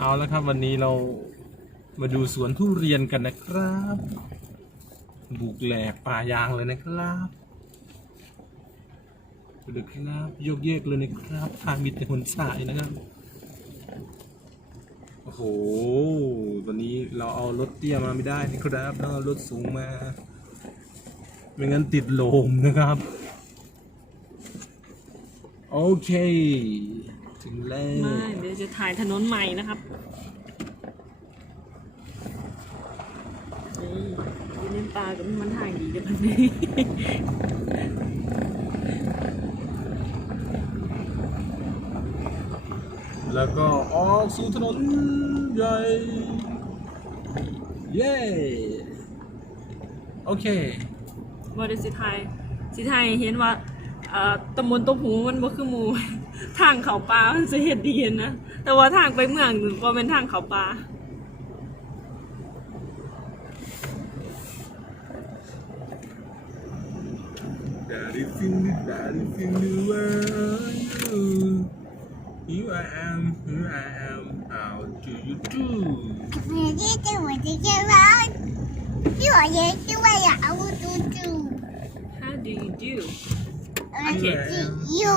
เอาแล้วครับวันนี้เรามาดูสวนทุเรียนกันนะครับ บุกแหลกป่ายางเลยนะครับดูครับโยกเยกเลยนะครับทางมีแต่หนสายนะครับโอ้โหวันนี้เราเอารถเตี้ยมาไม่ได้นะครับต้องเอารถสูงมา ไม่งั้นติดลมนะครับ โอเค ถึงแล้วไม่เดี๋ยวจะถ่ายถนนใหม่นะครับนี่ยืนเล่นปลากับมันถ่ายดีกันแบบนี้แล้วก็ออกสู่ถนนใหญ่ เย้ โอเคว่าเดี๋ยวสิไทยสิไทยเห็นว่าเอ่าตำบลตบหูมันบ่คือหมู่ ทางเขาปลามันจะเฮ็ดดีนะแต่ว่าทางไปเมืองหนึงบ่เป็นทางเขาปลาา you am who I am how do you do ไม่ได้แ how do you do Okay. You.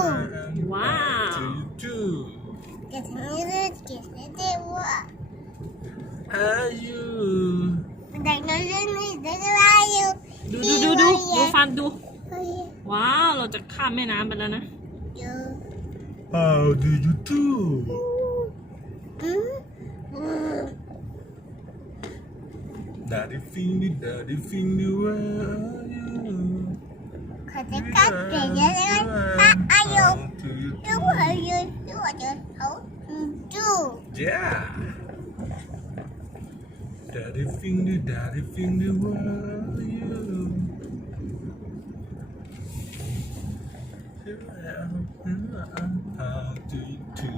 Wow. Two. Are you? เด็กน้อยเล่นนี่เด็กอะไรอยู่ดูดูดูดูดูฟันดู ว้าว เราจะข้ามแม่น้ำไปแล้วนะ How do you do? ดาดิฟิงดิดาดิฟิงดิว่า 那个，啊哎呦， How do you 是 do? 我有是我的头猪猪， Yeah. Daddy finger, daddy finger, where are you? Here I am, here I am. How do you do?